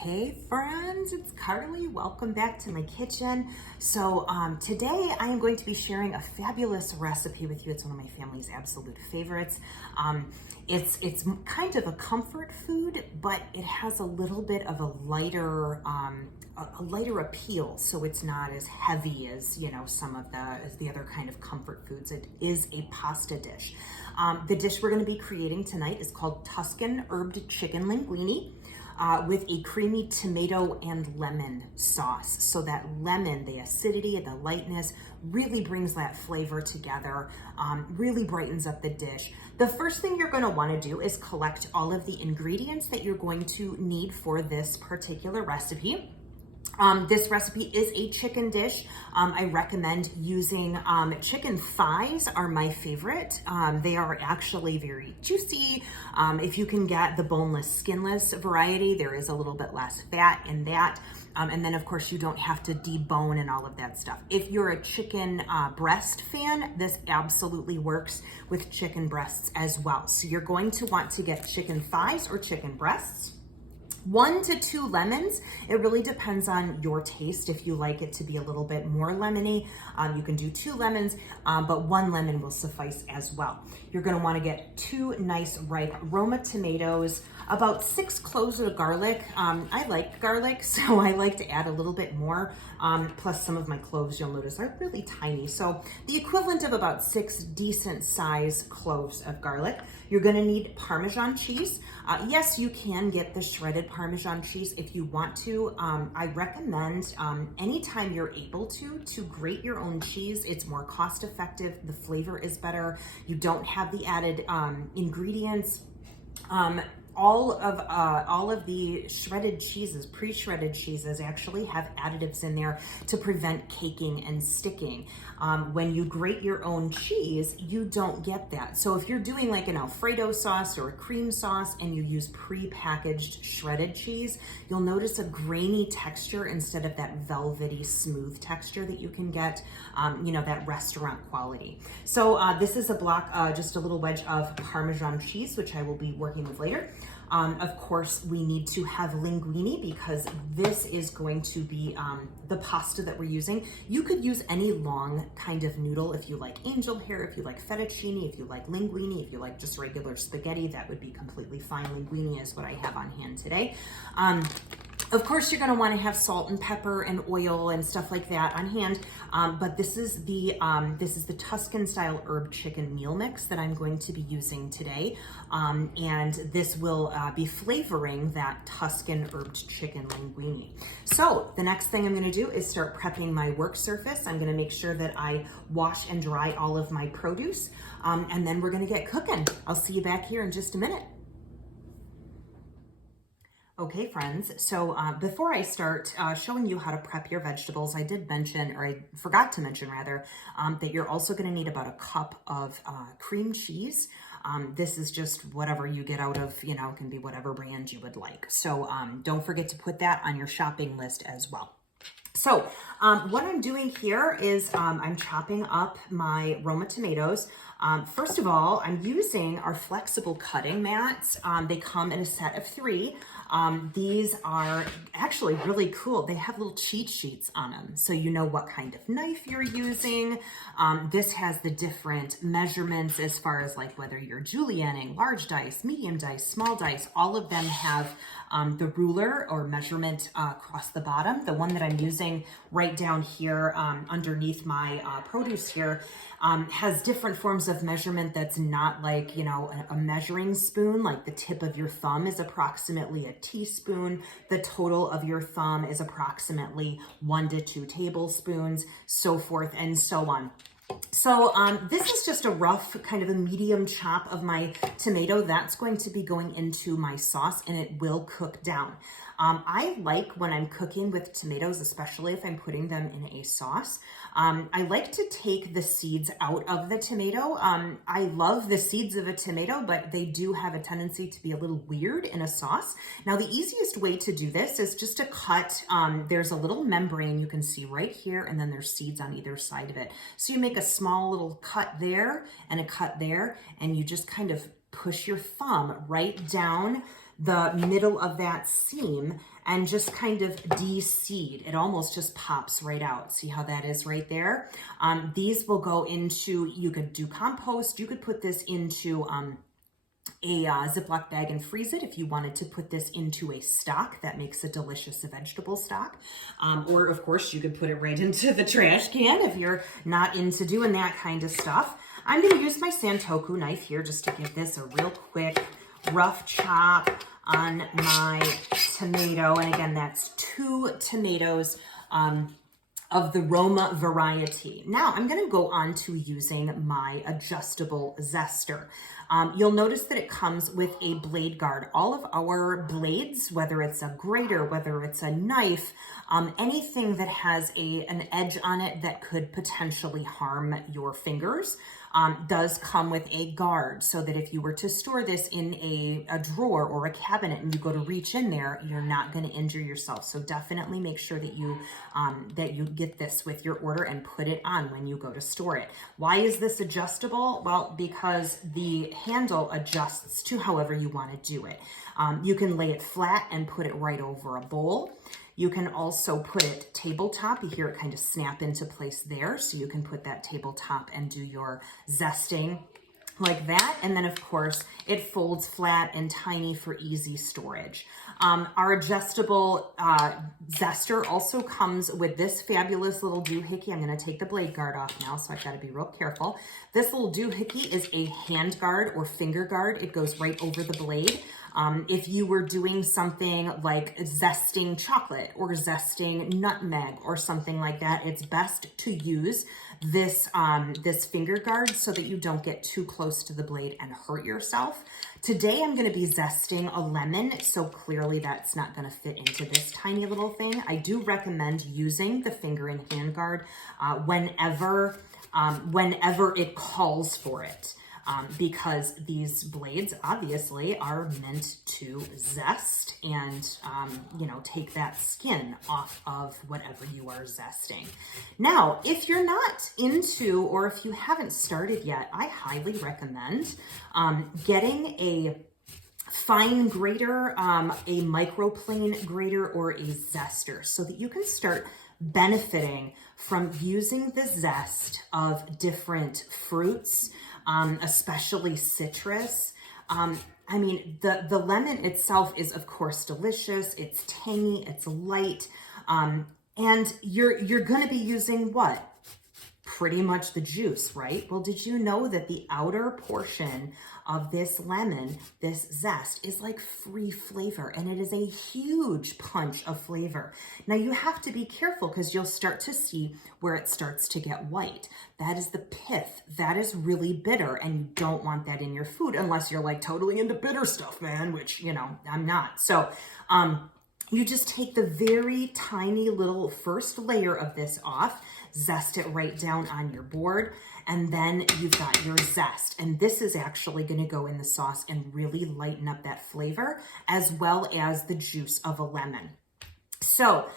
Hey friends, it's Carly. Welcome back to my kitchen. So today I am going to be sharing a fabulous recipe with you. It's one of my family's absolute favorites. It's kind of a comfort food, but it has a little bit of a lighter appeal. So it's not as heavy as some of the other kind of comfort foods. It is a pasta dish. The dish we're going to be creating tonight is called Tuscan Herb Chicken Linguine. With a creamy tomato and lemon sauce. So that lemon, the acidity, the lightness, really brings that flavor together, really brightens up the dish. The first thing you're gonna wanna do is collect all of the ingredients that you're going to need for this particular recipe. This recipe is a chicken dish. I recommend using chicken thighs are my favorite. They are actually very juicy. If you can get the boneless, skinless variety, there is a little bit less fat in that. And then of course you don't have to debone and all of that stuff. If you're a chicken breast fan, this absolutely works with chicken breasts as well. So you're going to want to get chicken thighs or chicken breasts. 1 to 2 lemons. It really depends on your taste. If you like it to be a little bit more lemony, you can do 2 lemons, but 1 lemon will suffice as well. You're gonna wanna get 2 nice ripe Roma tomatoes, about 6 cloves of garlic. I like garlic, so I like to add a little bit more. Plus some of my cloves, you'll notice, are really tiny. So the equivalent of about 6 decent size cloves of garlic. You're gonna need Parmesan cheese. Yes, you can get the shredded Parmesan cheese if you want to. I recommend anytime you're able to grate your own cheese. It's more cost effective. The flavor is better. You don't have the added ingredients. All of the shredded cheeses, pre-shredded cheeses, actually have additives in there to prevent caking and sticking. When you grate your own cheese, you don't get that. So if you're doing like an Alfredo sauce or a cream sauce and you use pre-packaged shredded cheese, you'll notice a grainy texture instead of that velvety, smooth texture that you can get, that restaurant quality. So this is a block, just a little wedge of Parmesan cheese, which I will be working with later. Of course, we need to have linguine because this is going to be the pasta that we're using. You could use any long kind of noodle if you like angel hair, if you like fettuccine, if you like linguine, if you like just regular spaghetti, that would be completely fine. Linguine is what I have on hand today. Of course, you're going to want to have salt and pepper and oil and stuff like that on hand. But this is the Tuscan style herb chicken meal mix that I'm going to be using today. And this will be flavoring that Tuscan herbed chicken linguine. So the next thing I'm going to do is start prepping my work surface. I'm going to make sure that I wash and dry all of my produce. And then we're going to get cooking. I'll see you back here in just a minute. Okay, friends, so before I start showing you how to prep your vegetables, I did mention, or I forgot to mention rather, that you're also gonna need about a cup of cream cheese. This is just whatever you get out of, it can be whatever brand you would like. So don't forget to put that on your shopping list as well. So what I'm doing here is I'm chopping up my Roma tomatoes. First of all, I'm using our flexible cutting mats. They come in a set of 3. These are actually really cool. They have little cheat sheets on them, so you know what kind of knife you're using. This has the different measurements as far as like whether you're julienning, large dice, medium dice, small dice. All of them have the ruler or measurement across the bottom. The one that I'm using right down here underneath my produce here has different forms of measurement that's not like, a measuring spoon. Like the tip of your thumb is approximately a teaspoon. The total of your thumb is approximately 1 to 2 tablespoons, so forth and so on. So this is just a rough kind of a medium chop of my tomato. That's going to be going into my sauce and it will cook down. I like when I'm cooking with tomatoes, especially if I'm putting them in a sauce, I like to take the seeds out of the tomato. I love the seeds of a tomato, but they do have a tendency to be a little weird in a sauce. Now, the easiest way to do this is just to cut, there's a little membrane you can see right here, and then there's seeds on either side of it. So you make a small little cut there and a cut there, and you just kind of push your thumb right down the middle of that seam and just kind of de-seed. It almost just pops right out. See how that is right there? These will go into, you could do compost, you could put this into a Ziploc bag and freeze it if you wanted to put this into a stock that makes a delicious vegetable stock. Or of course you could put it right into the trash can if you're not into doing that kind of stuff. I'm going to use my Santoku knife here just to give this a real quick rough chop on my tomato. And again, that's 2 tomatoes of the Roma variety. Now I'm going to go on to using my adjustable zester. You'll notice that it comes with a blade guard. All of our blades, whether it's a grater, whether it's a knife, anything that has an edge on it that could potentially harm your fingers, does come with a guard, so that if you were to store this in a drawer or a cabinet and you go to reach in there, you're not going to injure yourself. So definitely make sure that you get this with your order and put it on when you go to store it. Why is this adjustable? Well, because the handle adjusts to however you want to do it. You can lay it flat and put it right over a bowl. You can also put it tabletop. You hear it kind of snap into place there. So you can put that tabletop and do your zesting like that. And then of course it folds flat and tiny for easy storage. Our adjustable zester also comes with this fabulous little doohickey. I'm going to take the blade guard off now, so I've got to be real careful. This little doohickey is a hand guard or finger guard. It goes right over the blade. If you were doing something like zesting chocolate or zesting nutmeg or something like that, it's best to use this, this finger guard so that you don't get too close to the blade and hurt yourself. Today I'm going to be zesting a lemon, so clearly that's not going to fit into this tiny little thing. I do recommend using the finger and hand guard whenever it calls for it. Because these blades obviously are meant to zest and, take that skin off of whatever you are zesting. Now, if you're not into, or if you haven't started yet, I highly recommend getting a fine grater, a microplane grater, or a zester so that you can start benefiting from using the zest of different fruits, especially citrus. I mean, the lemon itself is of course delicious. It's tangy, it's light, and you're going to be using what? Pretty much the juice, right? Well, did you know that the outer portion of this lemon, this zest, is like free flavor, and it is a huge punch of flavor. Now you have to be careful because you'll start to see where it starts to get white. That is the pith. That is really bitter, and you don't want that in your food unless you're like totally into bitter stuff, man, which, I'm not. So, you just take the very tiny little first layer of this off, zest it right down on your board, and then you've got your zest. And this is actually going to go in the sauce and really lighten up that flavor, as well as the juice of a lemon. So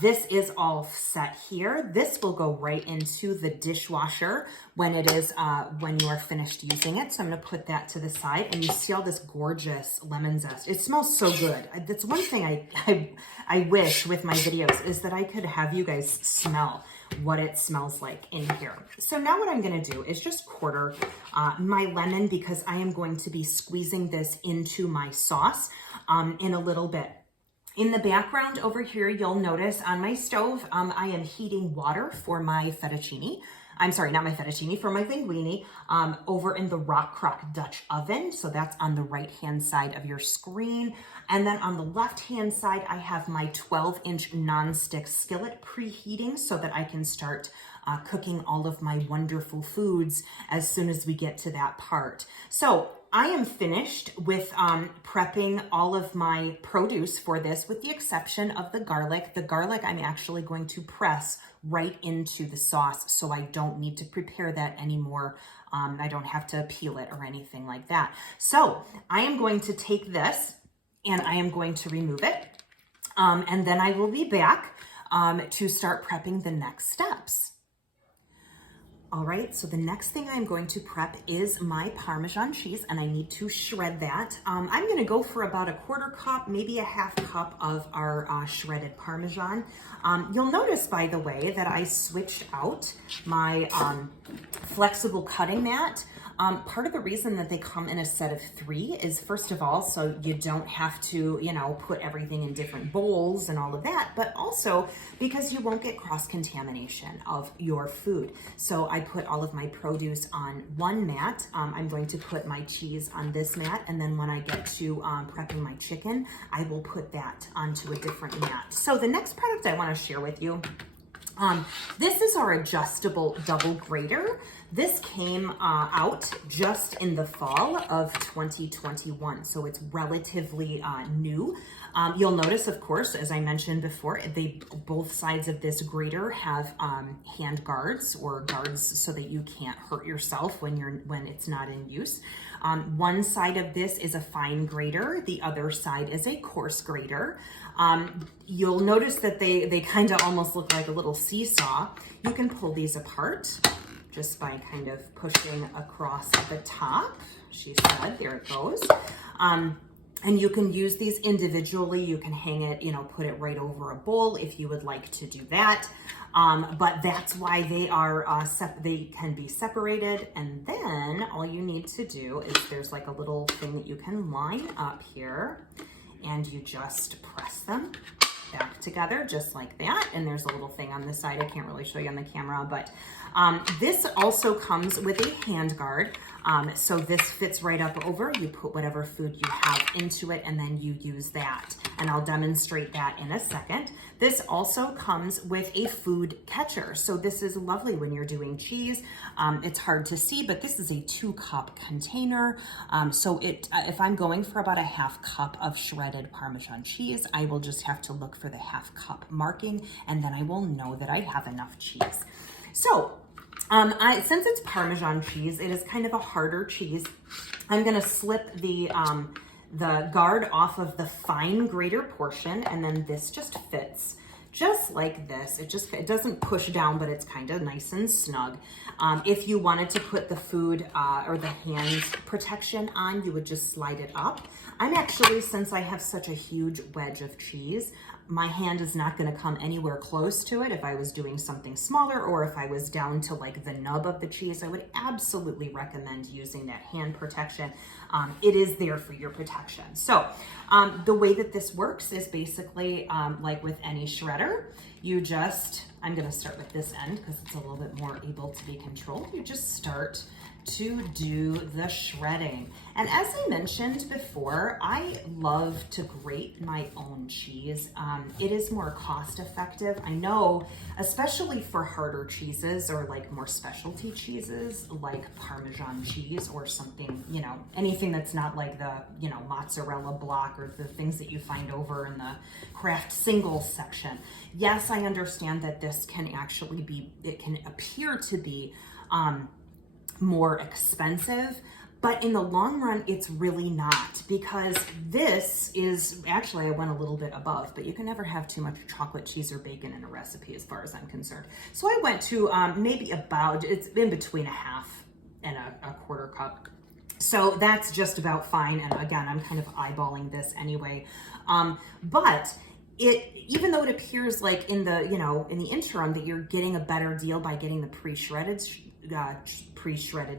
this is all set here. This will go right into the dishwasher when it is when you are finished using it. So I'm going to put that to the side, and you see all this gorgeous lemon zest. It smells so good. That's one thing I wish with my videos, is that I could have you guys smell what it smells like in here. So now what I'm going to do is just quarter my lemon, because I am going to be squeezing this into my sauce in a little bit. In the background over here, you'll notice on my stove, I am heating water for my fettuccine. I'm sorry, not my fettuccine, for my linguine, over in the Rock Crock Dutch oven. So that's on the right-hand side of your screen. And then on the left-hand side, I have my 12-inch nonstick skillet preheating so that I can start cooking all of my wonderful foods as soon as we get to that part. So I am finished with prepping all of my produce for this, with the exception of the garlic. The garlic I'm actually going to press right into the sauce, so I don't need to prepare that anymore. I don't have to peel it or anything like that. So I am going to take this and I am going to remove it. And then I will be back to start prepping the next steps. All right, so the next thing I'm going to prep is my Parmesan cheese, and I need to shred that. I'm gonna go for about a 1/4 cup, maybe a 1/2 cup of our shredded Parmesan. You'll notice, by the way, that I switched out my flexible cutting mat. Part of the reason that they come in a set of 3 is, first of all, so you don't have to, you know, put everything in different bowls and all of that, but also because you won't get cross-contamination of your food. So I put all of my produce on one mat. I'm going to put my cheese on this mat, and then when I get to prepping my chicken, I will put that onto a different mat. So the next product I want to share with you, this is our adjustable double grater. This came out just in the fall of 2021, so it's relatively new. You'll notice, of course, as I mentioned before, both sides of this grater have hand guards, or guards so that you can't hurt yourself when it's not in use. One side of this is a fine grater, the other side is a coarse grater. You'll notice that they kind of almost look like a little seesaw. You can pull these apart just by kind of pushing across the top. She said, there it goes. And you can use these individually. You can hang it, you know, put it right over a bowl if you would like to do that. But that's why they are, they can be separated. And then all you need to do is there's like a little thing that you can line up here, and you just press them back together just like that. And there's a little thing on this side. I can't really show you on the camera, but this also comes with a hand guard. So this fits right up over. You put whatever food you have into it, and then you use that. And I'll demonstrate that in a second. This also comes with a food catcher. So this is lovely when you're doing cheese. It's hard to see, but this is a 2-cup container. So if I'm going for about a 1/2 cup of shredded Parmesan cheese, I will just have to look for the 1/2 cup marking, and then I will know that I have enough cheese. So since it's Parmesan cheese, it is kind of a harder cheese. I'm gonna slip the guard off of the fine grater portion, and then this just fits just like this. It doesn't push down, but it's kind of nice and snug. If you wanted to put the food or the hand protection on, you would just slide it up. I'm actually, since I have such a huge wedge of cheese, my hand is not going to come anywhere close to it. If I was doing something smaller, or if I was down to like the nub of the cheese, I would absolutely recommend using that hand protection. It is there for your protection. So the way that this works is basically like with any shredder, you just, I'm going to start with this end because it's a little bit more able to be controlled. You just start to do the shredding. And as I mentioned before, I love to grate my own cheese. It is more cost effective. I know, especially for harder cheeses or like more specialty cheeses, like Parmesan cheese or something, you know, anything that's not like the, you know, mozzarella block or the things that you find over in the craft singles section. Yes, I understand that this can actually be, it can appear to be, more expensive, but in the long run, it's really not, because this is, actually I went a little bit above, but you can never have too much chocolate cheese or bacon in a recipe as far as I'm concerned. So I went to maybe about, it's in between a 1/2 and a 1/4 cup. So that's just about fine. And again, I'm kind of eyeballing this anyway. But even though it appears like in the, you know, in the interim that you're getting a better deal by getting the pre-shredded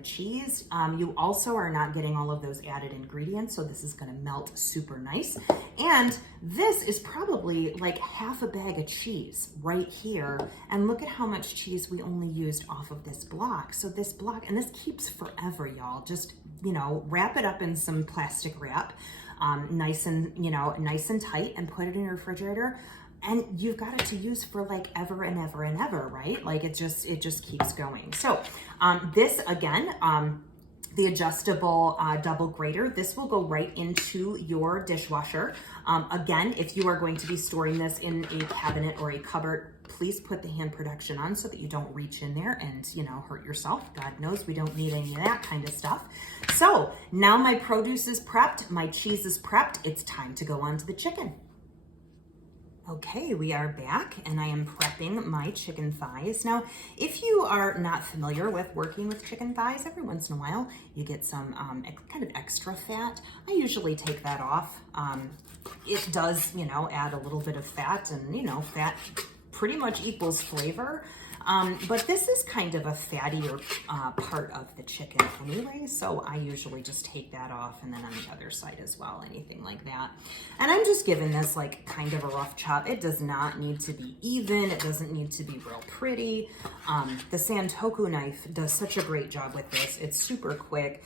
cheese, you also are not getting all of those added ingredients, so this is going to melt super nice. And this is probably like 1/2 a bag of cheese right here, and look at how much cheese we only used off of this block. So this block, and this keeps forever, y'all. Just, you know, wrap it up in some plastic wrap, nice and, you know, nice and tight, and put it in your refrigerator. And you've got it to use for like ever and ever and ever, right? Like it just keeps going. So this again, the adjustable double grater, this will go right into your dishwasher. Again, if you are going to be storing this in a cabinet or a cupboard, please put the hand protection on so that you don't reach in there and, you know, hurt yourself. God knows we don't need any of that kind of stuff. So now my produce is prepped, my cheese is prepped. It's time to go on to the chicken. Okay, we are back and I am prepping my chicken thighs. Now, if you are not familiar with working with chicken thighs, every once in a while you get some kind of extra fat. I usually take that off. It does, add a little bit of fat, and fat pretty much equals flavor. But this is kind of a fattier part of the chicken anyway, so I usually just take that off, and then on the other side as well, anything like that. And I'm just giving this like kind of a rough chop. It does not need to be even. It doesn't need to be real pretty. The Santoku knife does such a great job with this. It's super quick.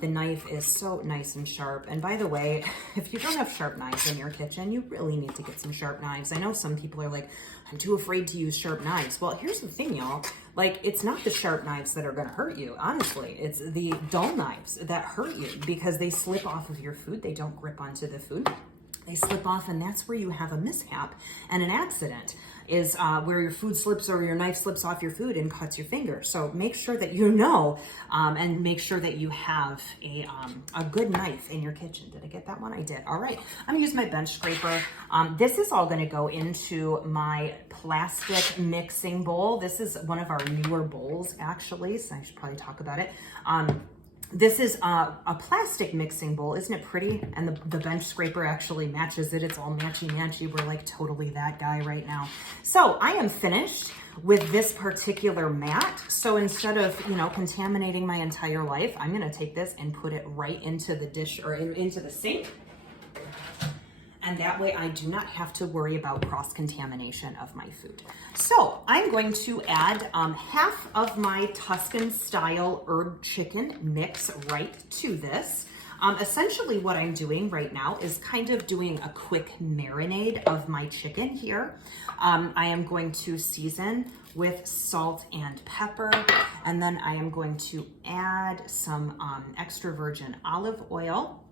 The knife is so nice and sharp. And by the way, if you don't have sharp knives in your kitchen, you really need to get some sharp knives. I know some people are like, I'm too afraid to use sharp knives. Well, here's the thing, y'all. Like, it's not the sharp knives that are going to hurt you, honestly. It's the dull knives that hurt you because they slip off of your food. They don't grip onto the food. They slip off, and that's where you have a mishap and an accident, is where your food slips or your knife slips off your food and cuts your finger. So make sure that you know, and make sure that you have a good knife in your kitchen. Did I get that one? I did. All right, I'm gonna use my bench scraper. This is all gonna go into my plastic mixing bowl. This is one of our newer bowls, actually, so I should probably talk about it. This is a plastic mixing bowl. Isn't it pretty? And the bench scraper actually matches it. It's all matchy-matchy. We're like totally that guy right now. So I am finished with this particular mat. So instead of, contaminating my entire life, I'm gonna take this and put it right into the dish or into the sink. And that way I do not have to worry about cross-contamination of my food. So I'm going to add half of my Tuscan style herb chicken mix right to this. Essentially what I'm doing right now is kind of doing a quick marinade of my chicken here. I am going to season with salt and pepper, and then I am going to add some extra virgin olive oil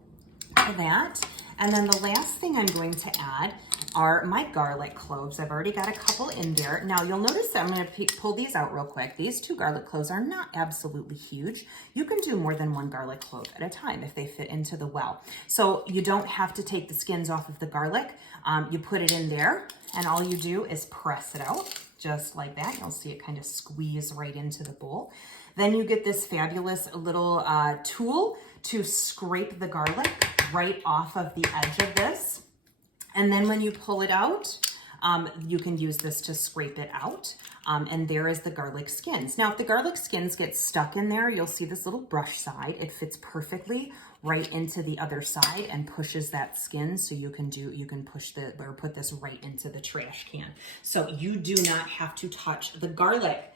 to that. And then the last thing I'm going to add are my garlic cloves. I've already got a couple in there. Now you'll notice that I'm going to pull these out real quick. These 2 garlic cloves are not absolutely huge. You can do more than 1 garlic clove at a time if they fit into the well. So you don't have to take the skins off of the garlic. You put it in there, and all you do is press it out just like that. You'll see it kind of squeeze right into the bowl. Then you get this fabulous little tool to scrape the garlic right off of the edge of this. And then when you pull it out, you can use this to scrape it out. And there is the garlic skins. Now, if the garlic skins get stuck in there, you'll see this little brush side. It fits perfectly right into the other side and pushes that skin. So you can put this right into the trash can. So you do not have to touch the garlic,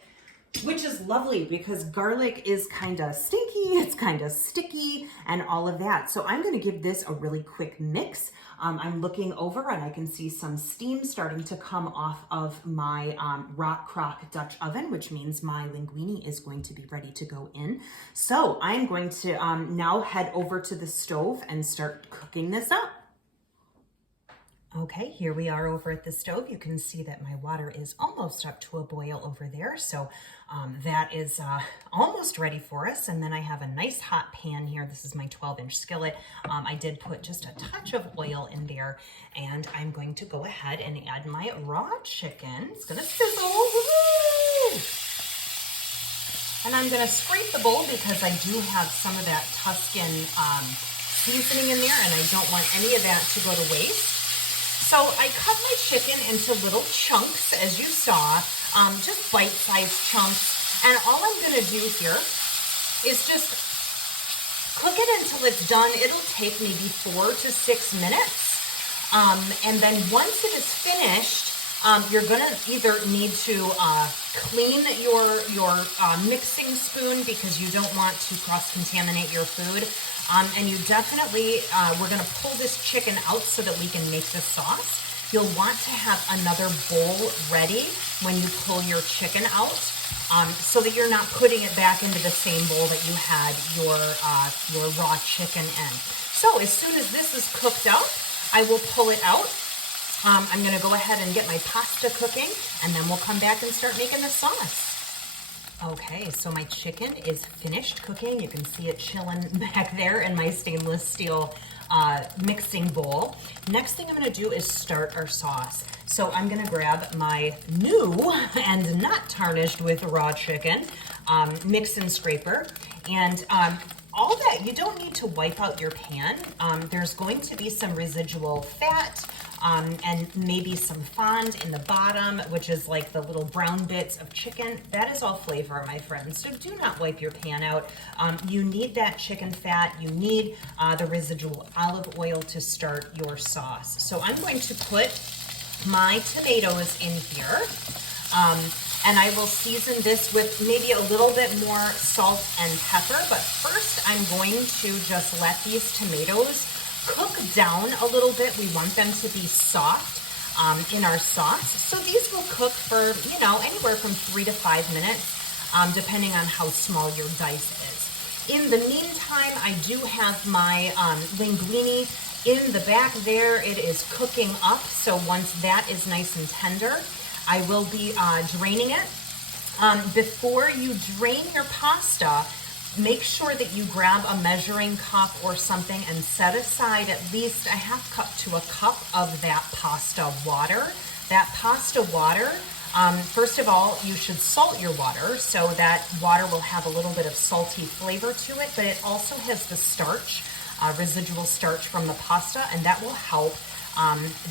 which is lovely because garlic is kind of stinky, it's kind of sticky, and all of that. So I'm going to give this a really quick mix. I'm looking over and I can see some steam starting to come off of my rock crock Dutch oven, which means my linguine is going to be ready to go in. So I'm going to now head over to the stove and start cooking this up. Okay, here we are over at the stove. You can see that my water is almost up to a boil over there. So that is almost ready for us. And then I have a nice hot pan here. This is my 12-inch skillet. I did put just a touch of oil in there, and I'm going to go ahead and add my raw chicken. It's gonna sizzle. Woo-hoo! And I'm gonna scrape the bowl because I do have some of that Tuscan seasoning in there, and I don't want any of that to go to waste. So I cut my chicken into little chunks, as you saw, just bite-sized chunks. And all I'm gonna do here is just cook it until it's done. It'll take maybe 4 to 6 minutes. And then once it is finished, you're gonna either need to clean your mixing spoon because you don't want to cross-contaminate your food. And you definitely, we're gonna pull this chicken out so that we can make the sauce. You'll want to have another bowl ready when you pull your chicken out, so that you're not putting it back into the same bowl that you had your raw chicken in. So as soon as this is cooked out, I will pull it out. I'm gonna go ahead and get my pasta cooking, and then we'll come back and start making the sauce. Okay, so my chicken is finished cooking. You can see it chilling back there in my stainless steel mixing bowl. Next thing I'm gonna do is start our sauce. So I'm gonna grab my new and not tarnished with raw chicken mix and scraper. And all that, you don't need to wipe out your pan. There's going to be some residual fat and maybe some fond in the bottom, which is like the little brown bits of chicken. That is all flavor, my friends. So do not wipe your pan out. You need that chicken fat. You need the residual olive oil to start your sauce. So I'm going to put my tomatoes in here. And I will season this with maybe a little bit more salt and pepper. But first, I'm going to just let these tomatoes cook down a little bit. We want them to be soft in our sauce. So these will cook for, you know, anywhere from 3 to 5 minutes, depending on how small your dice is. In the meantime, I do have my linguine in the back there. It is cooking up. So once that is nice and tender, I will be draining it. Before you drain your pasta, make sure that you grab a measuring cup or something and set aside at least a half cup to a cup of that pasta water. That pasta water, first of all, you should salt your water so that water will have a little bit of salty flavor to it, but it also has the starch, residual starch from the pasta, and that will help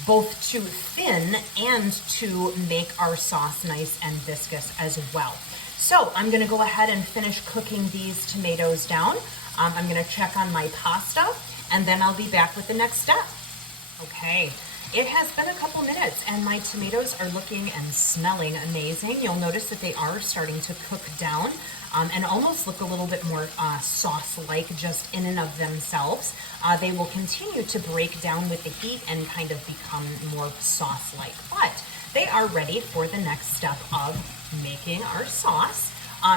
both to thin and to make our sauce nice and viscous as well. So I'm gonna go ahead and finish cooking these tomatoes down. I'm gonna check on my pasta and then I'll be back with the next step. Okay, it has been a couple minutes and my tomatoes are looking and smelling amazing. You'll notice that they are starting to cook down and almost look a little bit more sauce-like just in and of themselves. They will continue to break down with the heat and kind of become more sauce-like, but they are ready for the next step of making our sauce.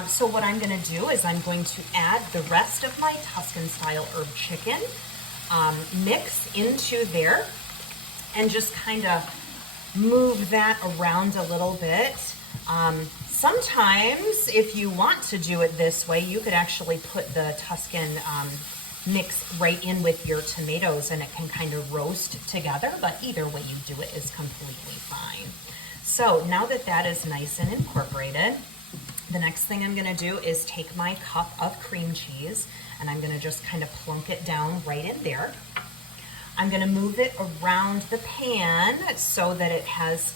So what I'm gonna do is I'm going to add the rest of my Tuscan-style herb chicken mix into there and just kind of move that around a little bit. Sometimes, if you want to do it this way, you could actually put the Tuscan mix right in with your tomatoes and it can kind of roast together, but either way you do it is completely fine. So now that that is nice and incorporated, the next thing I'm gonna do is take my cup of cream cheese and I'm gonna just kind of plunk it down right in there. I'm gonna move it around the pan so that it has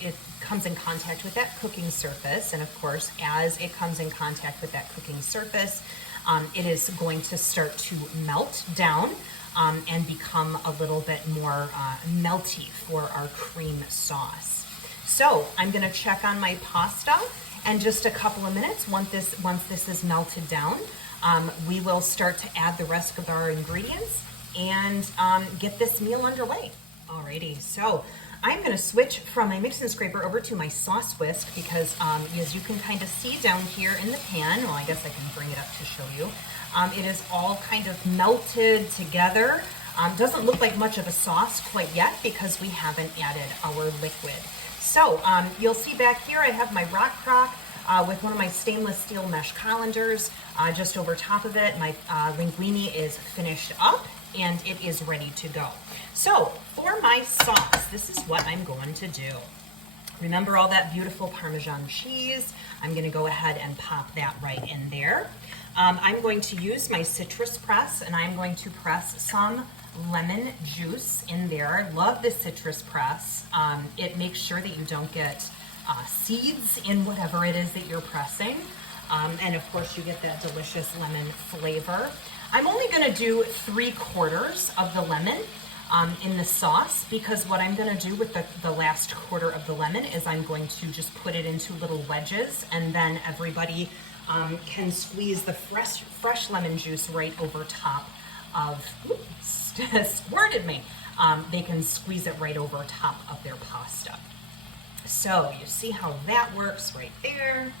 it comes in contact with that cooking surface, and of course, as it comes in contact with that cooking surface, it is going to start to melt down and become a little bit more melty for our cream sauce. So I'm gonna check on my pasta, and just a couple of minutes, once this is melted down, we will start to add the rest of our ingredients and get this meal underway. Alrighty, so I'm gonna switch from my mix and scraper over to my sauce whisk because as you can kind of see down here in the pan, well, I guess I can bring it up to show you, it is all kind of melted together. Doesn't look like much of a sauce quite yet because we haven't added our liquid. So you'll see back here I have my rock crock with one of my stainless steel mesh colanders just over top of it. My linguine is finished up and it is ready to go. So for my sauce, this is what I'm going to do. Remember all that beautiful Parmesan cheese? I'm gonna go ahead and pop that right in there. I'm going to use my citrus press and I'm going to press some lemon juice in there. Love the citrus press. It makes sure that you don't get seeds in whatever it is that you're pressing. And of course you get that delicious lemon flavor. I'm only gonna do 3/4 of the lemon in the sauce because what I'm gonna do with the last quarter of the lemon is I'm going to just put it into little wedges and then everybody can squeeze the fresh lemon juice right over top of, oops, squirted me. They can squeeze it right over top of their pasta. So you see how that works right there.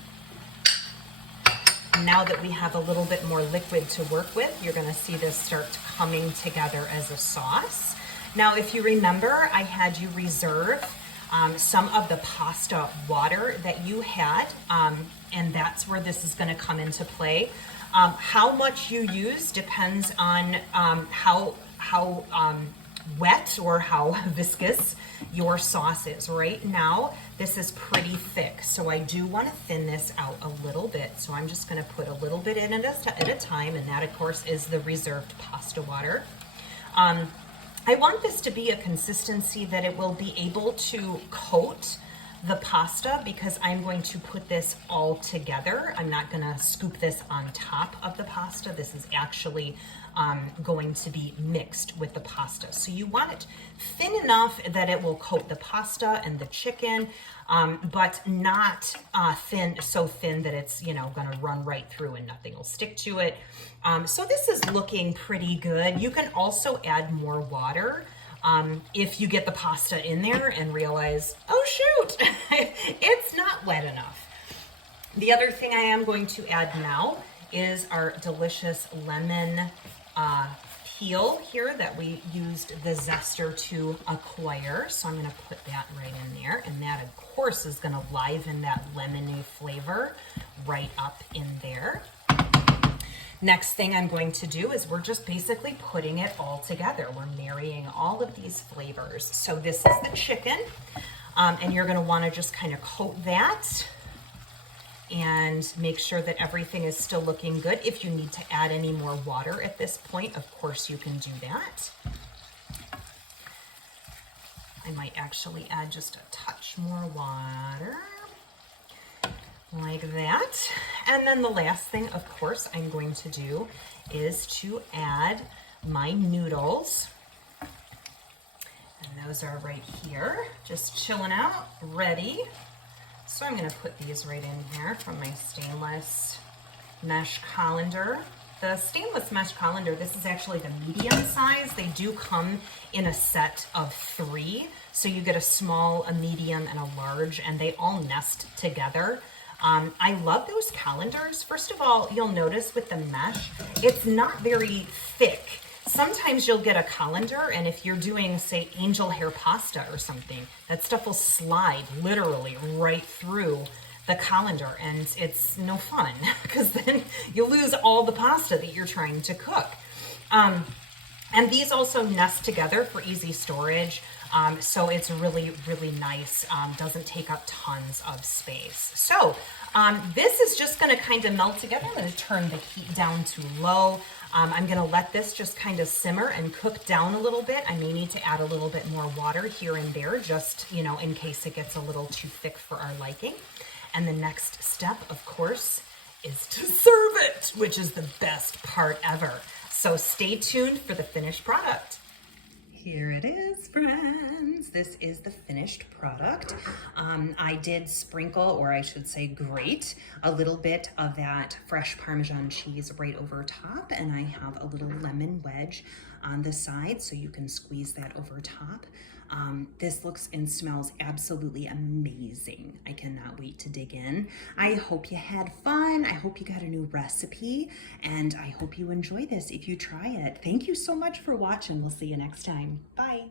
Now that we have a little bit more liquid to work with, you're gonna see this start coming together as a sauce. Now, if you remember, I had you reserve some of the pasta water that you had, and that's where this is gonna come into play. How much you use depends on how wet or how viscous your sauce is. Right now, this is pretty thick, so I do want to thin this out a little bit. So I'm just going to put a little bit in at a time, and that, of course, is the reserved pasta water. I want this to be a consistency that it will be able to coat the pasta, because I'm going to put this all together. I'm not going to scoop this on top of the pasta. This is actually going to be mixed with the pasta. So you want it thin enough that it will coat the pasta and the chicken, but not so thin that it's, you know, going to run right through and nothing will stick to it. So this is looking pretty good. You can also add more water if you get the pasta in there and realize, oh shoot, it's not wet enough. The other thing I am going to add now is our delicious lemon peel here that we used the zester to acquire. So I'm going to put that right in there, and that of course is going to liven that lemony flavor right up in there. Next thing I'm going to do is we're just basically putting it all together. We're marrying all of these flavors. So this is the chicken, and you're going to want to just kind of coat that and make sure that everything is still looking good. If you need to add any more water at this point, of course you can do that. I might actually add just a touch more water, like that. And then the last thing, of course, I'm going to do is to add my noodles. And those are right here, just chilling out, ready. So I'm going to put these right in here from my stainless mesh colander. The stainless mesh colander, this is actually the medium size. They do come in a set of 3. So you get a small, a medium, and a large, and they all nest together. I love those colanders. First of all, you'll notice with the mesh, it's not very thick. Sometimes you'll get a colander, and if you're doing, say, angel hair pasta or something, that stuff will slide literally right through the colander, and it's no fun because then you lose all the pasta that you're trying to cook. And these also nest together for easy storage. So it's really, really nice. Doesn't take up tons of space. So this is just going to kind of melt together. I'm going to turn the heat down to low. I'm going to let this just kind of simmer and cook down a little bit. I may need to add a little bit more water here and there, just, you know, in case it gets a little too thick for our liking. And the next step, of course, is to serve it, which is the best part ever. So stay tuned for the finished product. Here it is, friends. This is the finished product. I did sprinkle, or I should say grate, a little bit of that fresh Parmesan cheese right over top, and I have a little lemon wedge on the side, so you can squeeze that over top. This looks and smells absolutely amazing. I cannot wait to dig in. I hope you had fun. I hope you got a new recipe, and I hope you enjoy this if you try it. Thank you so much for watching. We'll see you next time. Bye.